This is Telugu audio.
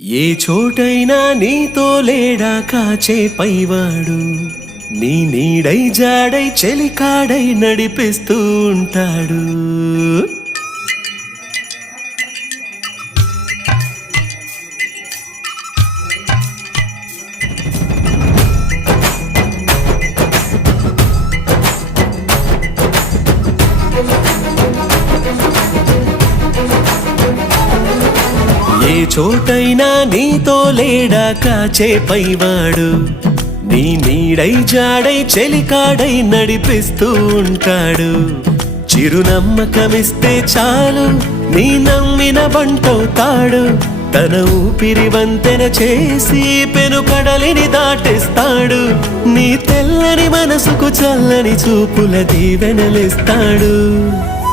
ఏ చోటైనా నీతో లేడా కాచే పైవాడు, నీ నీడై జాడై చెలికాడై నడిపిస్తూ ఉంటాడు. ఏ చోటైనా నీతో లేడా కాచే పైవాడు, నీ నీడై జాడై చెలికాడై నడిపిస్తూ ఉంటాడు. చిరునమ్మకమిస్తే చాలు నీ నమ్మిన బంటవుతాడు. తన ఊపిరి వంతెన చేసి పెను కడలిని దాటిస్తాడు. నీ తెల్లని మనసుకు చల్లని చూపుల దీవెనలిస్తాడు.